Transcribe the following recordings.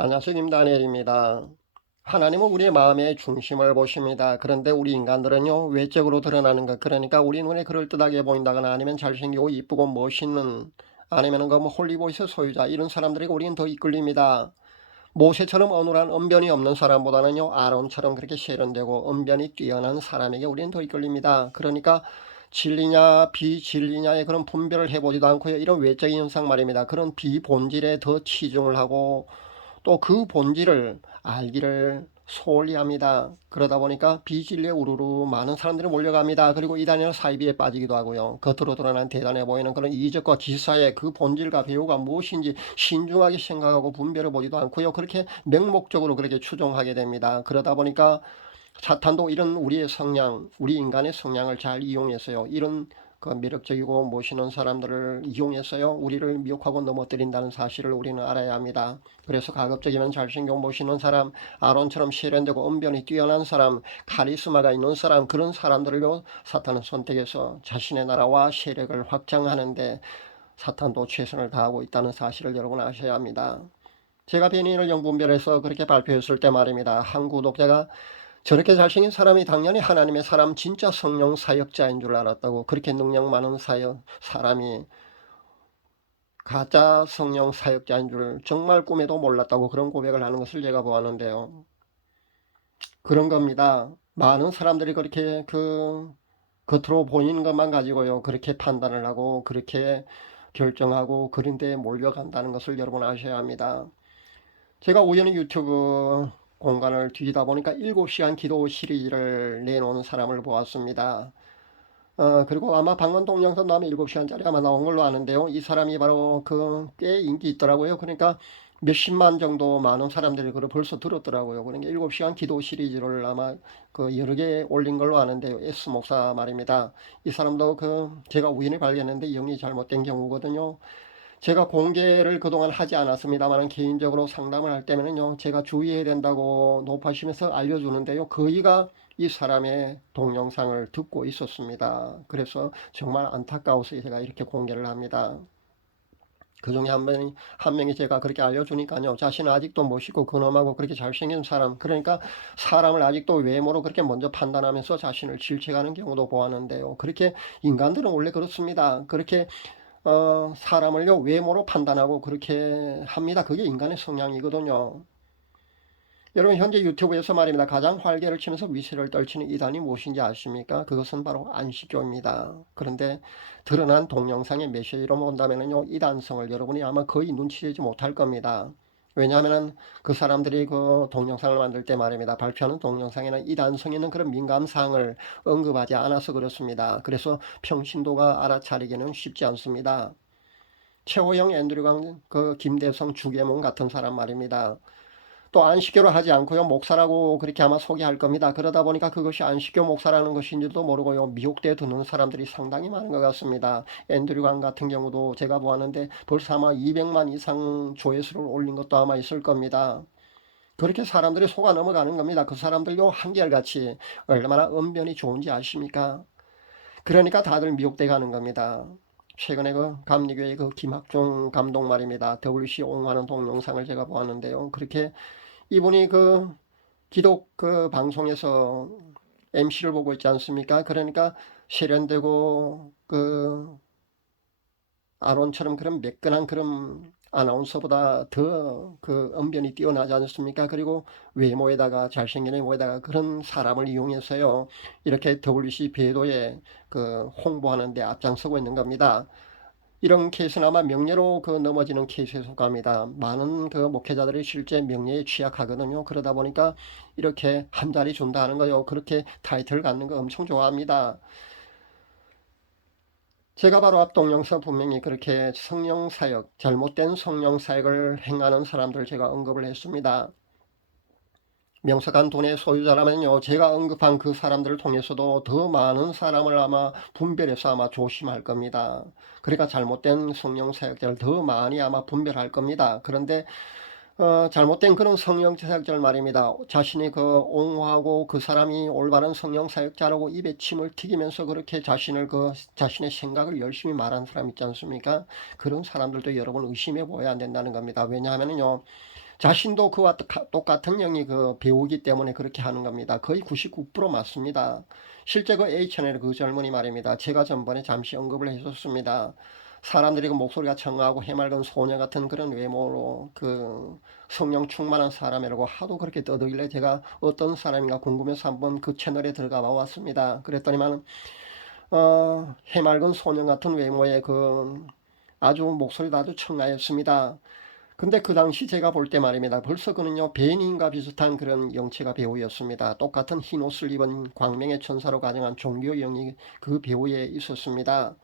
안녕하세요. 김다니엘입니다. 하나님은 우리의 마음의 중심을 보십니다. 그런데 우리 인간들은요, 외적으로 드러나는 것, 그러니까 우리 눈에 그럴듯하게 보인다거나 아니면 잘생기고 이쁘고 멋있는, 아니면 그 뭐 홀리보이스 소유자, 이런 사람들에게 우리는 더 이끌립니다. 모세처럼 어눌한 언변이 없는 사람보다는요, 아론처럼 그렇게 세련되고 언변이 뛰어난 사람에게 우리는 더 이끌립니다. 그러니까 진리냐 비진리냐의 그런 분별을 해보지도 않고요, 이런 외적인 현상 말입니다. 그런 비본질에 더 치중을 하고 또 그 본질을 알기를 소홀히 합니다. 그러다 보니까 비진리에 우르르 많은 사람들이 몰려갑니다. 그리고 이단이나 사이비에 빠지기도 하고요. 겉으로 드러난 대단해 보이는 그런 이적과 기사의 그 본질과 배우가 무엇인지 신중하게 생각하고 분별해 보지도 않고요. 그렇게 맹목적으로 그렇게 추종하게 됩니다. 그러다 보니까 사탄도 이런 우리의 성향, 우리 인간의 성향을 잘 이용해서요, 이런 그 매력적이고 멋있는 사람들을 이용해서요, 우리를 미혹하고 넘어뜨린다는 사실을 우리는 알아야 합니다. 그래서 가급적이면 잘생기고 멋있는 사람, 아론처럼 세련되고 언변이 뛰어난 사람, 카리스마가 있는 사람, 그런 사람들을요, 사탄은 선택해서 자신의 나라와 세력을 확장하는데 사탄도 최선을 다하고 있다는 사실을 여러분 아셔야 합니다. 제가 변인을 영분별해서 그렇게 발표했을 때 말입니다, 한 구독자가 저렇게 잘생긴 사람이 당연히 하나님의 사람, 진짜 성령 사역자인 줄 알았다고, 그렇게 능력 많은 사람이 가짜 성령 사역자인 줄 정말 꿈에도 몰랐다고 그런 고백을 하는 것을 제가 보았는데요. 그런 겁니다. 많은 사람들이 그렇게 겉으로 보이는 것만 가지고요, 그렇게 판단을 하고 그렇게 결정하고 그런 데에 몰려간다는 것을 여러분 아셔야 합니다. 제가 우연히 유튜브 공간을 뒤지다 보니까 7시간 기도 시리즈를 내놓은 사람을 보았습니다. 그리고 아마 방금 동영상도 아마 7시간짜리 아마 나온 걸로 아는데요. 이 사람이 바로 꽤 인기 있더라고요. 그러니까 몇십만 정도 많은 사람들이 그걸 벌써 들었더라고요. 그러니까 7시간 기도 시리즈를 아마 여러 개 올린 걸로 아는데요. S 목사 말입니다. 이 사람도 제가 우연히 발견했는데 영이 잘못된 경우거든요. 제가 공개를 그동안 하지 않았습니다만 개인적으로 상담을 할 때면은요, 제가 주의해야 된다고 높아시면서 알려주는데요, 거의가 이 사람의 동영상을 듣고 있었습니다. 그래서 정말 안타까워서 제가 이렇게 공개를 합니다. 그 중에 한 명이 제가 그렇게 알려주니까요, 자신은 아직도 멋있고 근엄하고 그렇게 잘생긴 사람, 그러니까 사람을 아직도 외모로 그렇게 먼저 판단하면서 자신을 질책하는 경우도 보았는데요. 그렇게 인간들은 원래 그렇습니다. 그렇게 사람을요, 외모로 판단하고 그렇게 합니다. 그게 인간의 성향이거든요. 여러분, 현재 유튜브에서 말입니다, 가장 활개를 치면서 위세를 떨치는 이단이 무엇인지 아십니까? 그것은 바로 안식교입니다. 그런데 드러난 동영상의 메시지로 본다면요, 이단성을 여러분이 아마 거의 눈치채지 못할 겁니다. 왜냐하면 그 사람들이 그 동영상을 만들 때 말입니다, 발표하는 동영상에는 이단성 있는 그런 민감사항을 언급하지 않아서 그렇습니다. 그래서 평신도가 알아차리기는 쉽지 않습니다. 최호영, 앤드류강, 김대성, 주계몽 같은 사람 말입니다. 또 안식교를 하지 않고요, 목사라고 그렇게 아마 소개할 겁니다. 그러다 보니까 그것이 안식교 목사라는 것인지도 모르고요, 미혹되어 듣는 사람들이 상당히 많은 것 같습니다. 앤드류강 같은 경우도 제가 보았는데 벌써 아마 200만 이상 조회수를 올린 것도 아마 있을 겁니다. 그렇게 사람들이 속아 넘어가는 겁니다. 그 사람들요, 한결같이 얼마나 언변이 좋은지 아십니까? 그러니까 다들 미혹돼 가는 겁니다. 최근에 감리교의 김학중 감독 말입니다, WC 옹호하는 동영상을 제가 보았는데요. 그렇게 이분이 기독 방송에서 MC를 보고 있지 않습니까? 그러니까 세련되고 아론처럼 그런 매끈한 그런 아나운서보다 더 언변이 뛰어나지 않습니까? 그리고 외모에다가 잘생긴 외모에다가 그런 사람을 이용해서요, 이렇게 WC 배도에 홍보하는 데 앞장서고 있는 겁니다. 이런 케이스는 아마 명예로 넘어지는 케이스에 속합니다. 많은 목회자들이 실제 명예에 취약하거든요. 그러다 보니까 이렇게 한 자리 준다 하는 거요, 그렇게 타이틀 갖는 거 엄청 좋아합니다. 제가 바로 앞 동영상 분명히 그렇게 성령사역, 잘못된 성령사역을 행하는 사람들을 제가 언급을 했습니다. 명석한 돈의 소유자라면요, 제가 언급한 그 사람들을 통해서도 더 많은 사람을 아마 분별해서 아마 조심할 겁니다. 그러니까 잘못된 성령사역자를 더 많이 아마 분별할 겁니다. 그런데 잘못된 그런 성령사역자를 말입니다, 자신이 옹호하고 그 사람이 올바른 성령사역자라고 입에 침을 튀기면서 그렇게 자신의 생각을 열심히 말하는 사람 있지 않습니까? 그런 사람들도 여러분 의심해 보아야 안 된다는 겁니다. 왜냐하면요, 자신도 그와 똑같은 영이 그 배우기 때문에 그렇게 하는 겁니다. 거의 99% 맞습니다. 실제 그 A채널의 그 젊은이 말입니다. 제가 전번에 잠시 언급을 했었습니다. 사람들이 그 목소리가 청아하고 해맑은 소녀 같은 그런 외모로 그 성령 충만한 사람이라고 하도 그렇게 떠들길래 제가 어떤 사람인가 궁금해서 한번 그 채널에 들어가 봤습니다. 그랬더니만 해맑은 소년 같은 외모의 그 아주 목소리도 아주 청아했습니다. 근데 그 당시 제가 볼 때 말입니다. 벌써 그는요, 베닌과 비슷한 그런 영체가 배우였습니다. 똑같은 흰 옷을 입은 광명의 천사로 가정한 종교 영이 그 배우에 있었습니다.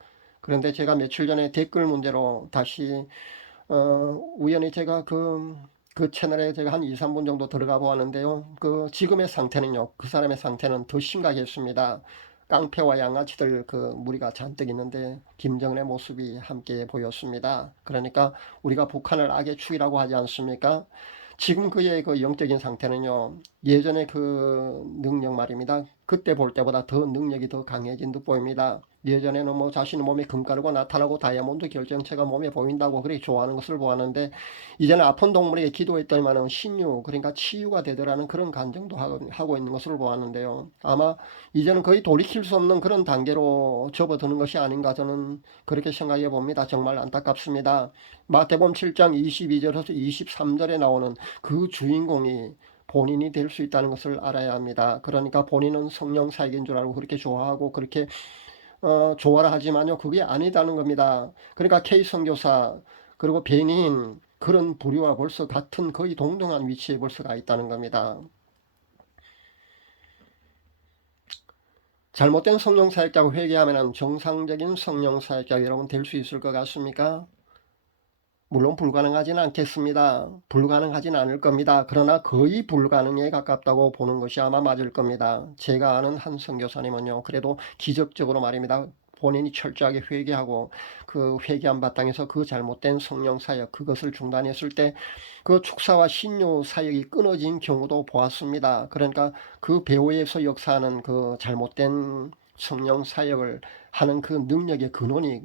그런데 제가 며칠 전에 댓글 문제로 다시 우연히 제가 그 채널에 제가 한 2, 3분 정도 들어가 보았는데요. 그 지금의 상태는요. 그 사람의 상태는 더 심각했습니다. 깡패와 양아치들 그 무리가 잔뜩 있는데 김정은의 모습이 함께 보였습니다. 그러니까 우리가 북한을 악의 축이라고 하지 않습니까? 지금 그의 그 영적인 상태는요. 예전의 그 능력 말입니다. 그때 볼 때보다 더 능력이 더 강해진 듯 보입니다. 예전에는 뭐 자신의 몸에 금가루가 나타나고 다이아몬드 결정체가 몸에 보인다고 그렇게 좋아하는 것을 보았는데 이제는 아픈 동물에게 기도했더니만은 신유 그러니까 치유가 되더라는 그런 간증도 하고 있는 것을 보았는데요. 아마 이제는 거의 돌이킬 수 없는 그런 단계로 접어드는 것이 아닌가 저는 그렇게 생각해 봅니다. 정말 안타깝습니다. 마태복음 7장 22절에서 23절에 나오는 그 주인공이 본인이 될 수 있다는 것을 알아야 합니다. 그러니까 본인은 성령 사역인 줄 알고 그렇게 좋아하고 그렇게 좋아라 하지만요 그게 아니다는 겁니다. 그러니까 K 선교사 그리고 베닌 그런 부류와 벌써 같은 거의 동등한 위치에 벌써 가 있다는 겁니다. 잘못된 성령 사역자고 회개하면 정상적인 성령 사역자 여러분 될 수 있을 것 같습니까? 물론 불가능하진 않겠습니다. 불가능하진 않을 겁니다. 그러나 거의 불가능에 가깝다고 보는 것이 아마 맞을 겁니다. 제가 아는 한 선교사님은요. 그래도 기적적으로 말입니다. 본인이 철저하게 회개하고 그 회개한 바탕에서 그 잘못된 성령 사역 그것을 중단했을 때 그 축사와 신유 사역이 끊어진 경우도 보았습니다. 그러니까 그 배후에서 역사하는 그 잘못된 성령 사역을 하는 그 능력의 근원이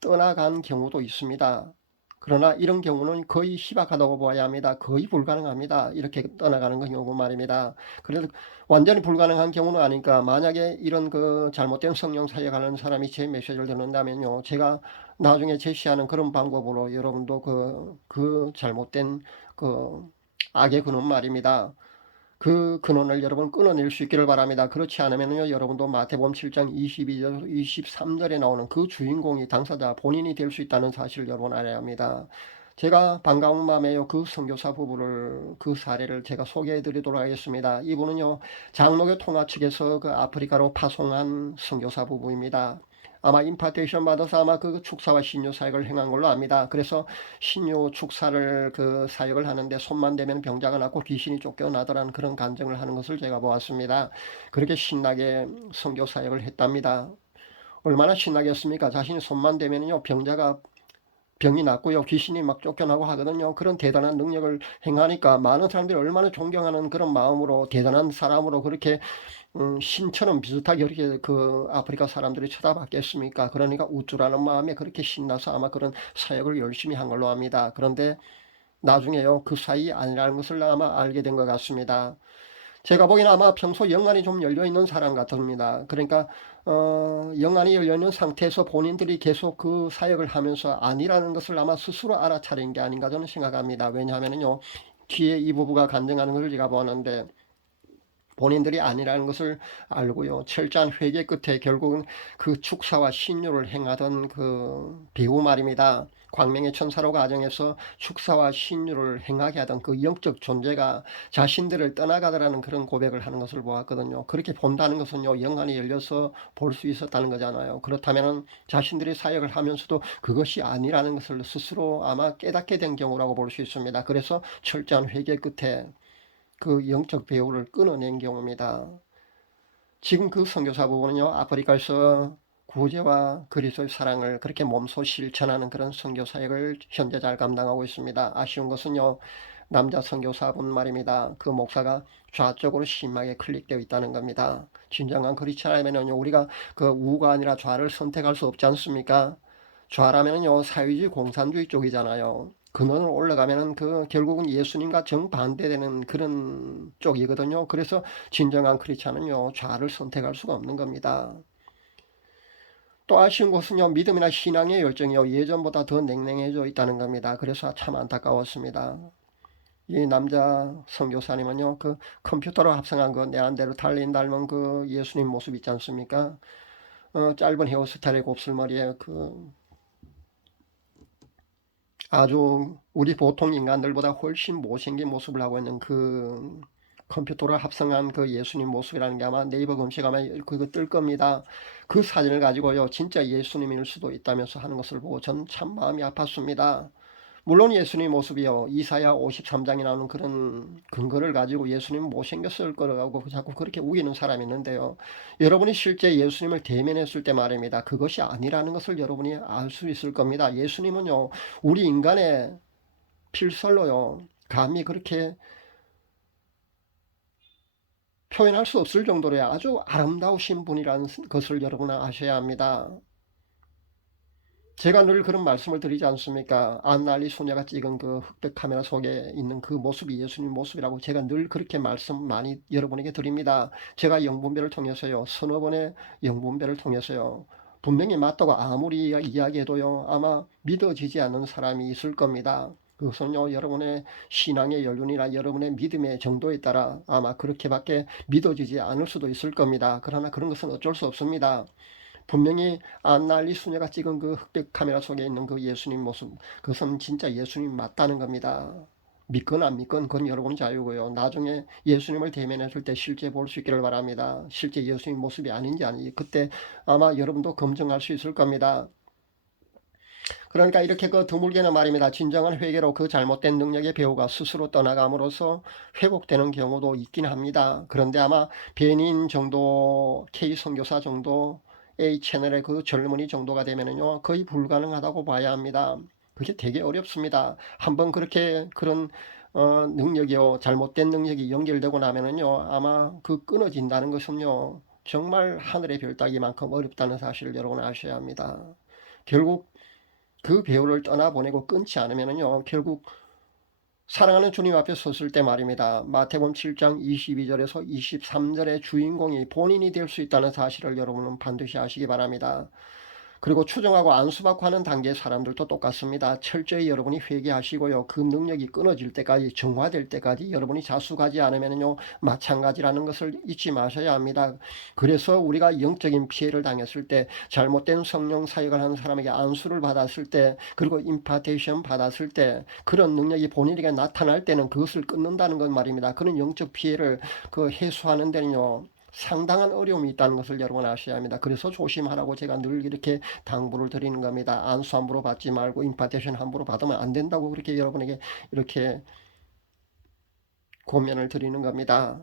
떠나간 경우도 있습니다. 그러나 이런 경우는 거의 희박하다고 봐야 합니다. 거의 불가능합니다. 이렇게 떠나가는 경우 말입니다. 그래서 완전히 불가능한 경우는 아니까 만약에 이런 그 잘못된 성령 사역하는 사람이 제 메시지를 듣는다면요. 제가 나중에 제시하는 그런 방법으로 여러분도 그 잘못된 그 악의 근원 말입니다. 그 근원을 여러분 끊어낼 수 있기를 바랍니다. 그렇지 않으면요 여러분도 마태복음 7장 22절 23절에 나오는 그 주인공이 당사자 본인이 될 수 있다는 사실을 여러분 알아야 합니다. 제가 반가운 마음에요 그 선교사 부부를 그 사례를 제가 소개해 드리도록 하겠습니다. 이분은요 장로교 통화 측에서 그 아프리카로 파송한 선교사 부부입니다. 아마 임파테이션 받아서 아마 그 축사와 신유 사역을 행한 걸로 압니다. 그래서 신유 축사를 그 사역을 하는데 손만 대면 병자가 낫고 귀신이 쫓겨나더라는 그런 간증을 하는 것을 제가 보았습니다. 그렇게 신나게 선교 사역을 했답니다. 얼마나 신나겠습니까? 자신이 손만 대면요 병자가 병이 낫고요 귀신이 막 쫓겨나고 하거든요. 그런 대단한 능력을 행하니까 많은 사람들이 얼마나 존경하는 그런 마음으로 대단한 사람으로 그렇게 신처럼 비슷하게 그렇게 그 아프리카 사람들이 쳐다봤겠습니까? 그러니까 우쭐하는 마음에 그렇게 신나서 아마 그런 사역을 열심히 한 걸로 압니다. 그런데 나중에요 그 사이 아니라는 것을 아마 알게 된 것 같습니다. 제가 보기에는 아마 평소 영안이 좀 열려있는 사람 같습니다. 그러니까 영안이 열려있는 상태에서 본인들이 계속 그 사역을 하면서 아니라는 것을 아마 스스로 알아차린 게 아닌가 저는 생각합니다. 왜냐하면요 뒤에 이 부부가 간증하는 것을 제가 보았는데 본인들이 아니라는 것을 알고요. 철저한 회개 끝에 결국은 그 축사와 신유를 행하던 그 배우 말입니다. 광명의 천사로 가정해서 축사와 신유를 행하게 하던 그 영적 존재가 자신들을 떠나가더라는 그런 고백을 하는 것을 보았거든요. 그렇게 본다는 것은요, 영안이 열려서 볼 수 있었다는 거잖아요. 그렇다면 자신들이 사역을 하면서도 그것이 아니라는 것을 스스로 아마 깨닫게 된 경우라고 볼 수 있습니다. 그래서 철저한 회개 끝에 그 영적 배후를 끊어낸 경우입니다. 지금 그 선교사 부부는요 아프리카에서 구제와 그리스도의 사랑을 그렇게 몸소 실천하는 그런 선교 사역을 현재 잘 감당하고 있습니다. 아쉬운 것은요 남자 선교사분 말입니다. 그 목사가 좌쪽으로 심하게 클릭되어 있다는 겁니다. 진정한 크리스찬이면요 우리가 그 우가 아니라 좌를 선택할 수 없지 않습니까? 좌라면은요, 사회주의 공산주의 쪽이잖아요. 근원을 올라가면은 결국은 예수님과 정반대되는 그런 쪽이거든요. 그래서 진정한 크리스찬은요, 좌를 선택할 수가 없는 겁니다. 또 아쉬운 것은요, 믿음이나 신앙의 열정이요, 예전보다 더 냉랭해져 있다는 겁니다. 그래서 참 안타까웠습니다. 이 남자 선교사님은요, 컴퓨터로 합성한 네안데르탈린 닮은 예수님 모습 있지 않습니까? 짧은 헤어스타일에 곱슬머리에 아주 우리 보통 인간들보다 훨씬 못생긴 모습을 하고 있는 컴퓨터로 합성한 예수님 모습이라는 게 아마 네이버 검색하면 그거 뜰 겁니다. 그 사진을 가지고요, 진짜 예수님일 수도 있다면서 하는 것을 보고 전 참 마음이 아팠습니다. 물론 예수님 모습이요, 이사야 53장에 나오는 그런 근거를 가지고 예수님 못생겼을 거라고 자꾸 그렇게 우기는 사람이 있는데요. 여러분이 실제 예수님을 대면했을 때 말입니다. 그것이 아니라는 것을 여러분이 알 수 있을 겁니다. 예수님은요, 우리 인간의 필설로요, 감히 그렇게 표현할 수 없을 정도로 아주 아름다우신 분이라는 것을 여러분은 아셔야 합니다. 제가 늘 그런 말씀을 드리지 않습니까? 안날리 소녀가 찍은 흑백 카메라 속에 있는 그 모습이 예수님 모습이라고 제가 늘 그렇게 말씀 많이 여러분에게 드립니다. 제가 영분별을 통해서요, 서너 번의 영분별을 통해서요, 분명히 맞다고 아무리 이야기해도요, 아마 믿어지지 않는 사람이 있을 겁니다. 그것은요, 여러분의 신앙의 연륜이나 여러분의 믿음의 정도에 따라 아마 그렇게밖에 믿어지지 않을 수도 있을 겁니다. 그러나 그런 것은 어쩔 수 없습니다. 분명히 안날리 수녀가 찍은 흑백 카메라 속에 있는 예수님 모습, 그것은 진짜 예수님 맞다는 겁니다. 믿건 안 믿건 그건 여러분 자유고요. 나중에 예수님을 대면했을 때 실제 볼 수 있기를 바랍니다. 실제 예수님 모습이 아닌지 아닌지 그때 아마 여러분도 검증할 수 있을 겁니다. 그러니까 이렇게 드물게는 말입니다. 진정한 회개로 잘못된 능력의 배우가 스스로 떠나감으로써 회복되는 경우도 있긴 합니다. 그런데 아마 배닌 정도, K 선교사 정도, A 채널의 젊은이 정도가 되면은요, 거의 불가능하다고 봐야 합니다. 그게 되게 어렵습니다. 한번 그런 능력이요, 잘못된 능력이 연결되고 나면은요, 아마 끊어진다는 것은요, 정말 하늘의 별 따기만큼 어렵다는 사실을 여러분 아셔야 합니다. 결국 배우를 떠나보내고 끊지 않으면요, 결국 사랑하는 주님 앞에 섰을 때 말입니다. 마태복음 7장 22절에서 23절의 주인공이 본인이 될 수 있다는 사실을 여러분은 반드시 아시기 바랍니다. 그리고 추정하고 안수받고 하는 단계의 사람들도 똑같습니다. 철저히 여러분이 회개하시고요, 그 능력이 끊어질 때까지, 정화될 때까지 여러분이 자숙하지 않으면요, 마찬가지라는 것을 잊지 마셔야 합니다. 그래서 우리가 영적인 피해를 당했을 때, 잘못된 성령 사역을 하는 사람에게 안수를 받았을 때, 그리고 임파테이션 받았을 때, 그런 능력이 본인에게 나타날 때는 그것을 끊는다는 것 말입니다. 그런 영적 피해를 해소하는 데는요, 상당한 어려움이 있다는 것을 여러분 아셔야 합니다. 그래서 조심하라고 제가 늘 이렇게 당부를 드리는 겁니다. 안수 함부로 받지 말고 임파테이션 함부로 받으면 안 된다고 그렇게 여러분에게 이렇게 고면을 드리는 겁니다.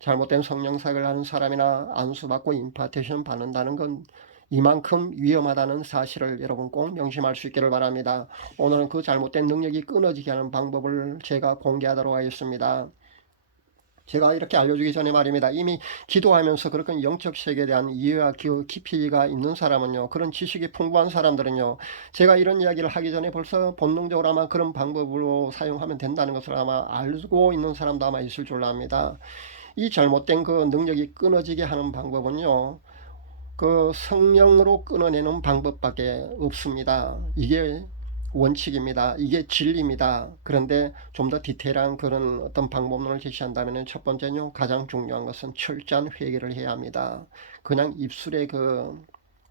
잘못된 성령 사역을 하는 사람이나 안수 받고 임파테이션 받는다는 건 이만큼 위험하다는 사실을 여러분 꼭 명심할 수 있기를 바랍니다. 오늘은 잘못된 능력이 끊어지게 하는 방법을 제가 공개하도록 하겠습니다. 제가 이렇게 알려주기 전에 말입니다. 이미 기도하면서 그렇게 영적 세계에 대한 이해와 깊이가 있는 사람은요, 그런 지식이 풍부한 사람들은요, 제가 이런 이야기를 하기 전에 벌써 본능적으로 아마 그런 방법으로 사용하면 된다는 것을 아마 알고 있는 사람도 아마 있을 줄로 압니다. 이 잘못된 능력이 끊어지게 하는 방법은요, 성령으로 끊어내는 방법밖에 없습니다. 이게 원칙입니다. 이게 진리입니다. 그런데 좀 더 디테일한 그런 어떤 방법론을 제시한다면 첫 번째는 가장 중요한 것은 철저한 회개를 해야 합니다. 그냥 입술의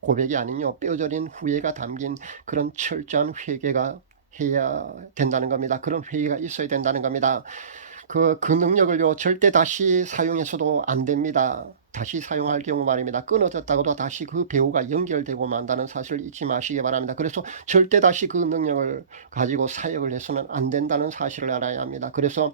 고백이 아니요, 뼈저린 후회가 담긴 그런 철저한 회개가 해야 된다는 겁니다. 그런 회개가 있어야 된다는 겁니다. 그 능력을요, 절대 다시 사용해서도 안 됩니다. 다시 사용할 경우 말입니다. 끊어졌다고도 다시 배우가 연결되고 만다는 사실을 잊지 마시기 바랍니다. 그래서 절대 다시 그 능력을 가지고 사역을 해서는 안 된다는 사실을 알아야 합니다. 그래서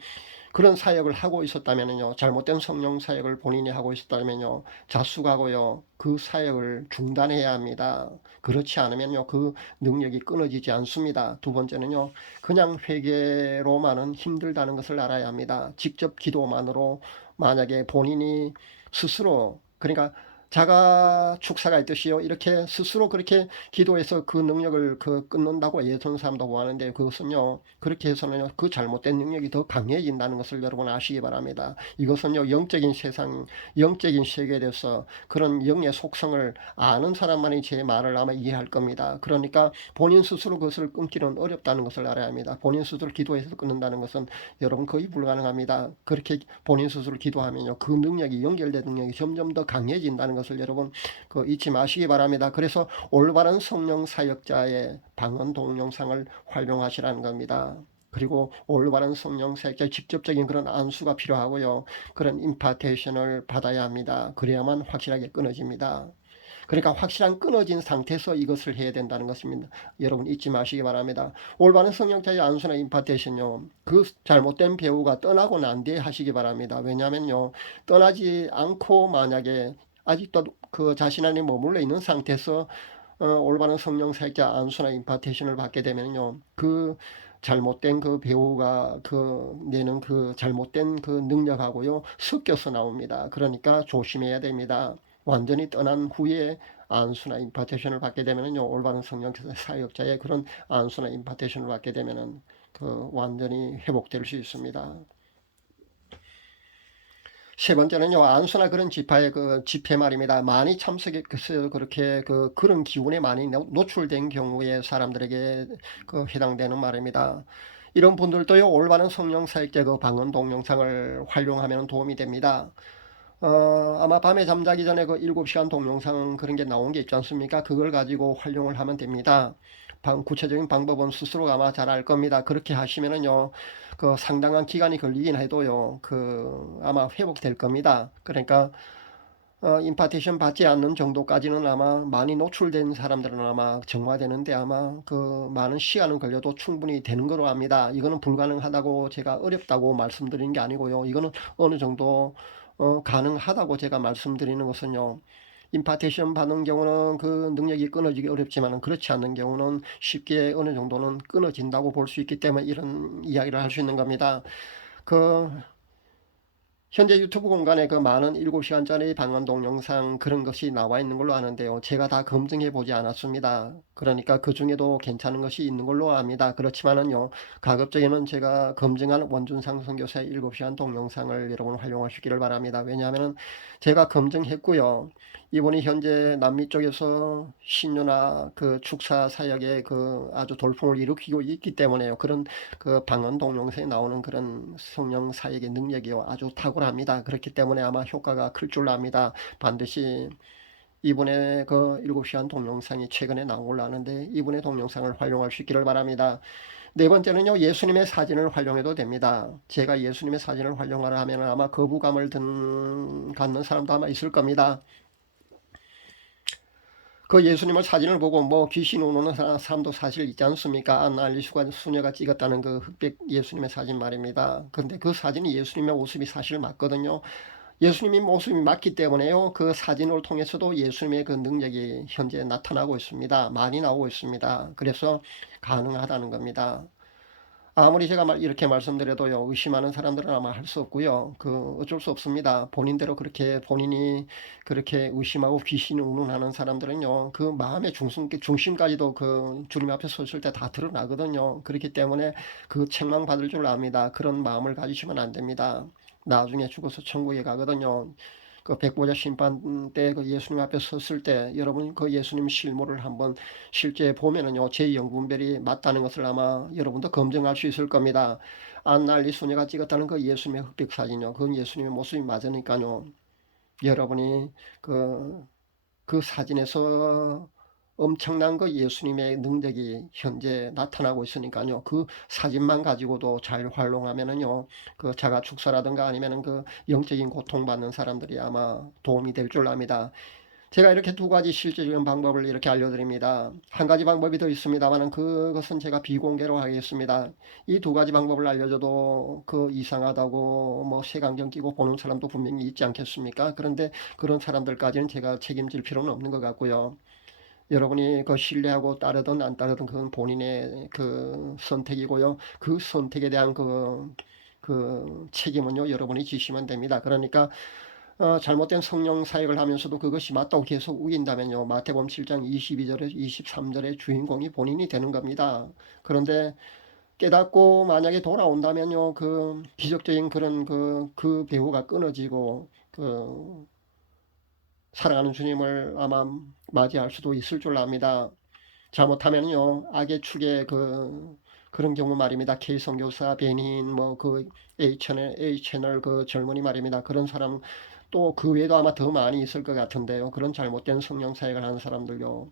그런 사역을 하고 있었다면요, 잘못된 성령 사역을 본인이 하고 있었다면요, 자숙하고요, 그 사역을 중단해야 합니다. 그렇지 않으면요, 그 능력이 끊어지지 않습니다. 두 번째는요, 그냥 회개로만은 힘들다는 것을 알아야 합니다. 직접 기도만으로 만약에 본인이 스스로, 그러니까 자가 축사가 있듯이요. 이렇게 스스로 그렇게 기도해서 그 능력을 끊는다고 예수는 사람도 보았는데, 그것은요, 그렇게 해서는요, 그 잘못된 능력이 더 강해진다는 것을 여러분 아시기 바랍니다. 이것은요, 영적인 세상, 영적인 세계에 대해서 그런 영의 속성을 아는 사람만이 제 말을 아마 이해할 겁니다. 그러니까 본인 스스로 그것을 끊기는 어렵다는 것을 알아야 합니다. 본인 스스로 기도해서 끊는다는 것은 여러분 거의 불가능합니다. 그렇게 본인 스스로 기도하면요, 그 능력이, 연결된 능력이 점점 더 강해진다는 것을 여러분 잊지 마시기 바랍니다. 그래서 올바른 성령 사역자의 방언 동영상을 활용하시라는 겁니다. 그리고 올바른 성령 사역자의 직접적인 그런 안수가 필요하고요, 그런 임파테이션을 받아야 합니다. 그래야만 확실하게 끊어집니다. 그러니까 확실한 끊어진 상태에서 이것을 해야 된다는 것입니다. 여러분 잊지 마시기 바랍니다. 올바른 성령자의 안수나 임파테이션요, 그 잘못된 배우가 떠나고 난 뒤에 하시기 바랍니다. 왜냐하면요, 떠나지 않고 만약에 아직도 그 자신 안에 머물러 있는 상태에서 올바른 성령 사역자 안수나 임파테이션을 받게 되면요, 그 잘못된 그 배우가 내는 그 잘못된 그 능력하고요 섞여서 나옵니다. 그러니까 조심해야 됩니다. 완전히 떠난 후에 안수나 임파테이션을 받게 되면요, 올바른 성령 사역자의 그런 안수나 임파테이션을 받게 되면은 완전히 회복될 수 있습니다. 세 번째는요, 안수나 그런 집회 말입니다. 많이 참석해서 그렇게 그런 기운에 많이 노출된 경우에 사람들에게 해당되는 말입니다. 이런 분들도요, 올바른 성령 사역자 방언 동영상을 활용하면 도움이 됩니다. 아마 밤에 잠자기 전에 7시간 동영상 그런 게 나온 게 있지 않습니까? 그걸 가지고 활용을 하면 됩니다. 구체적인 방법은 스스로가 아마 잘 알 겁니다. 그렇게 하시면은요, 상당한 기간이 걸리긴 해도요, 아마 회복될 겁니다. 그러니까, 임파테이션 받지 않는 정도까지는 아마 많이 노출된 사람들은 아마 정화되는데 아마 많은 시간은 걸려도 충분히 되는 거로 압니다. 이거는 불가능하다고 제가 어렵다고 말씀드리는 게 아니고요. 이거는 어느 정도 가능하다고 제가 말씀드리는 것은요, 임파테이션 받는 경우는 그 능력이 끊어지기 어렵지만 그렇지 않는 경우는 쉽게 어느 정도는 끊어진다고 볼 수 있기 때문에 이런 이야기를 할 수 있는 겁니다. 그 현재 유튜브 공간에 많은 7시간짜리 방언 동영상 그런 것이 나와 있는 걸로 아는데요, 제가 다 검증해 보지 않았습니다. 그러니까 그 중에도 괜찮은 것이 있는 걸로 압니다. 그렇지만은요, 가급적이면 제가 검증한 원준상 선교사의 7시간 동영상을 여러분 활용하시기를 바랍니다. 왜냐하면 제가 검증했고요, 이분이 현재 남미 쪽에서 신유나 축사 사역에 아주 돌풍을 일으키고 있기 때문에요, 그런 방언 동영상에 나오는 그런 성령 사역의 능력이요, 아주 탁월합니다. 그렇기 때문에 아마 효과가 클 줄 압니다. 반드시 이분의 7시간 동영상이 최근에 나온 걸로 아는데, 이분의 동영상을 활용할 수 있기를 바랍니다. 네 번째는요, 예수님의 사진을 활용해도 됩니다. 제가 예수님의 사진을 활용하려 하면 아마 거부감을 갖는 사람도 아마 있을 겁니다. 예수님을 사진을 보고 귀신 오는 사람도 사실 있지 않습니까? 안나 알리수가 수녀가 찍었다는 흑백 예수님의 사진 말입니다. 근데 그 사진이 예수님의 모습이 사실 맞거든요. 예수님의 모습이 맞기 때문에요, 그 사진을 통해서도 예수님의 능력이 현재 나타나고 있습니다. 많이 나오고 있습니다. 그래서 가능하다는 겁니다. 아무리 제가 이렇게 말씀드려도요, 의심하는 사람들은 아마 할 수 없고요, 어쩔 수 없습니다. 본인대로 본인이 그렇게 의심하고 귀신 운운하는 사람들은요, 마음의 중심까지도 주님 앞에 섰을 때 다 드러나거든요. 그렇기 때문에 책망받을 줄 압니다. 그런 마음을 가지시면 안 됩니다. 나중에 죽어서 천국에 가거든요. 백보자 심판 때 예수님 앞에 섰을 때 여러분 예수님 실물을 한번 실제 보면은요, 제2영분별이 맞다는 것을 아마 여러분도 검증할 수 있을 겁니다. 안날리 소녀가 찍었다는 예수님의 흑백 사진요, 그건 예수님의 모습이 맞으니까요, 여러분이 그 사진에서 엄청난 예수님의 능력이 현재 나타나고 있으니까요, 그 사진만 가지고도 잘 활용하면은요, 자가 축사라든가 아니면은 영적인 고통받는 사람들이 아마 도움이 될 줄 압니다. 제가 이렇게 두 가지 실질적인 방법을 이렇게 알려드립니다. 한 가지 방법이 더 있습니다만은 그것은 제가 비공개로 하겠습니다. 이 두 가지 방법을 알려줘도 이상하다고 색안경 끼고 보는 사람도 분명히 있지 않겠습니까? 그런데 그런 사람들까지는 제가 책임질 필요는 없는 것 같고요. 여러분이 신뢰하고 따르든 안 따르든 그건 본인의 선택이고요. 그 선택에 대한 책임은요, 여러분이 지시면 됩니다. 그러니까 잘못된 성령 사역을 하면서도 그것이 맞다고 계속 우긴다면요. 마태복음 7장 22절에 23절의 주인공이 본인이 되는 겁니다. 그런데 깨닫고 만약에 돌아온다면요. 그 기적적인 그런 그 배후가 끊어지고 사랑하는 주님을 아마 맞이할 수도 있을 줄 압니다. 잘못하면요. 악의 축에 그런 경우 말입니다. K선교사, 베닌, A채널 그 젊은이 말입니다. 그런 사람 또 그 외에도 아마 더 많이 있을 것 같은데요. 그런 잘못된 성령 사역을 하는 사람들요.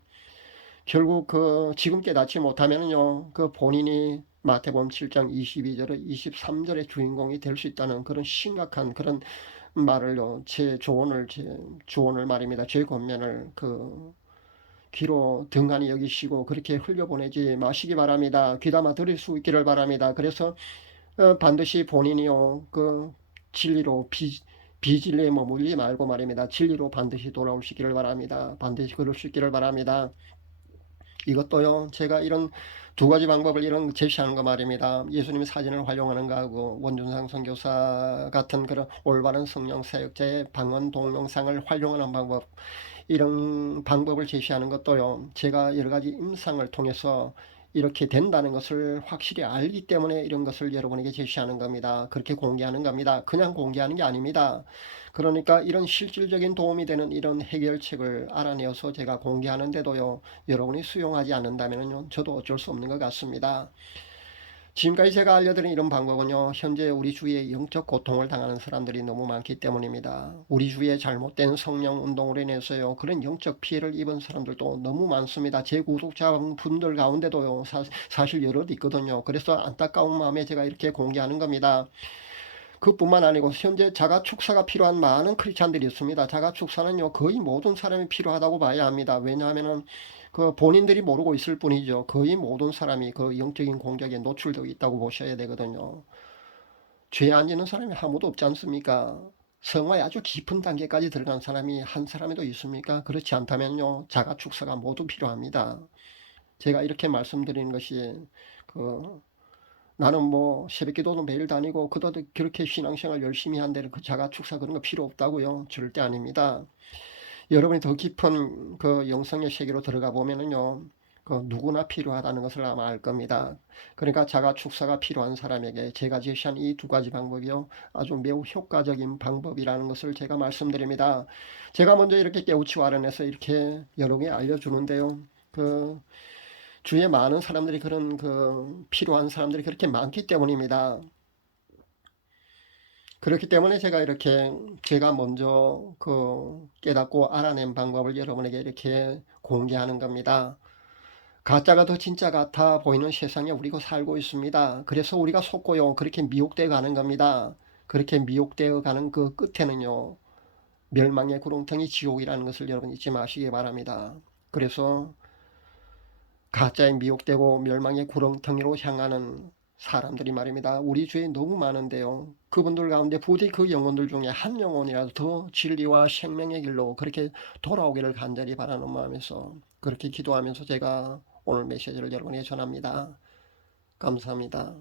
결국 지금 깨닫지 못하면요. 그 본인이 마태복음 7장 22절에 23절의 주인공이 될 수 있다는 그런 심각한 그런 말을요. 제 조언을 말입니다. 제 권면을 귀로 등한히 여기시고 그렇게 흘려보내지 마시기 바랍니다. 귀담아 들을 수 있기를 바랍니다. 그래서 반드시 본인이요 진리로 비진리에 머물지 말고 말입니다. 진리로 반드시 돌아오시기를 바랍니다. 반드시 그럴 수 있기를 바랍니다. 이것도요 제가 이런 두 가지 방법을 이런 제시하는 거 말입니다. 예수님의 사진을 활용하는 거하고 원준상 선교사 같은 그런 올바른 성령 사역자의 방언 동영상을 활용하는 방법, 이런 방법을 제시하는 것도요 제가 여러 가지 임상을 통해서 이렇게 된다는 것을 확실히 알기 때문에 이런 것을 여러분에게 제시하는 겁니다. 그렇게 공개하는 겁니다. 그냥 공개하는 게 아닙니다. 그러니까 이런 실질적인 도움이 되는 이런 해결책을 알아내어서 제가 공개하는데도요 여러분이 수용하지 않는다면요 저도 어쩔 수 없는 것 같습니다. 지금까지 제가 알려드린 이런 방법은요 현재 우리 주위에 영적 고통을 당하는 사람들이 너무 많기 때문입니다. 우리 주위에 잘못된 성령 운동으로 인해서요 그런 영적 피해를 입은 사람들도 너무 많습니다. 제 구독자분들 가운데도요 사실 여럿 있거든요. 그래서 안타까운 마음에 제가 이렇게 공개하는 겁니다. 그뿐만 아니고 현재 자가 축사가 필요한 많은 크리스찬들이 있습니다. 자가 축사는요 거의 모든 사람이 필요하다고 봐야 합니다. 왜냐하면은 본인들이 모르고 있을 뿐이죠. 거의 모든 사람이 그 영적인 공격에 노출되어 있다고 보셔야 되거든요. 죄 안 짓는 사람이 아무도 없지 않습니까? 성화의 아주 깊은 단계까지 들어간 사람이 한 사람이도 있습니까? 그렇지 않다면요 자가 축사가 모두 필요합니다. 제가 이렇게 말씀드리는 것이 그 나는 새벽 기도도 매일 다니고 그도 그렇게 신앙생활 열심히 한데 그 자가 축사 그런 거 필요 없다고요. 절대 아닙니다. 여러분이 더 깊은 그 영성의 세계로 들어가 보면은요. 누구나 필요하다는 것을 아마 알 겁니다. 그러니까 자가 축사가 필요한 사람에게 제가 제시한 이 두 가지 방법이요. 아주 매우 효과적인 방법이라는 것을 제가 말씀드립니다. 제가 먼저 이렇게 깨우치고 알아내서 이렇게 여러분에게 알려주는데요. 주위에 많은 사람들이 그런 필요한 사람들이 그렇게 많기 때문입니다. 그렇기 때문에 제가 이렇게 제가 먼저 깨닫고 알아낸 방법을 여러분에게 이렇게 공개하는 겁니다. 가짜가 더 진짜 같아 보이는 세상에 우리가 살고 있습니다. 그래서 우리가 속고요 그렇게 미혹되어 가는 겁니다. 그렇게 미혹되어 가는 그 끝에는요 멸망의 구렁텅이 지옥이라는 것을 여러분 잊지 마시기 바랍니다. 그래서 가짜에 미혹되고 멸망의 구렁텅이로 향하는 사람들이 말입니다. 우리 주위에 너무 많은데요. 그분들 가운데 부디 그 영혼들 중에 한 영혼이라도 더 진리와 생명의 길로 그렇게 돌아오기를 간절히 바라는 마음에서 그렇게 기도하면서 제가 오늘 메시지를 여러분에게 전합니다. 감사합니다.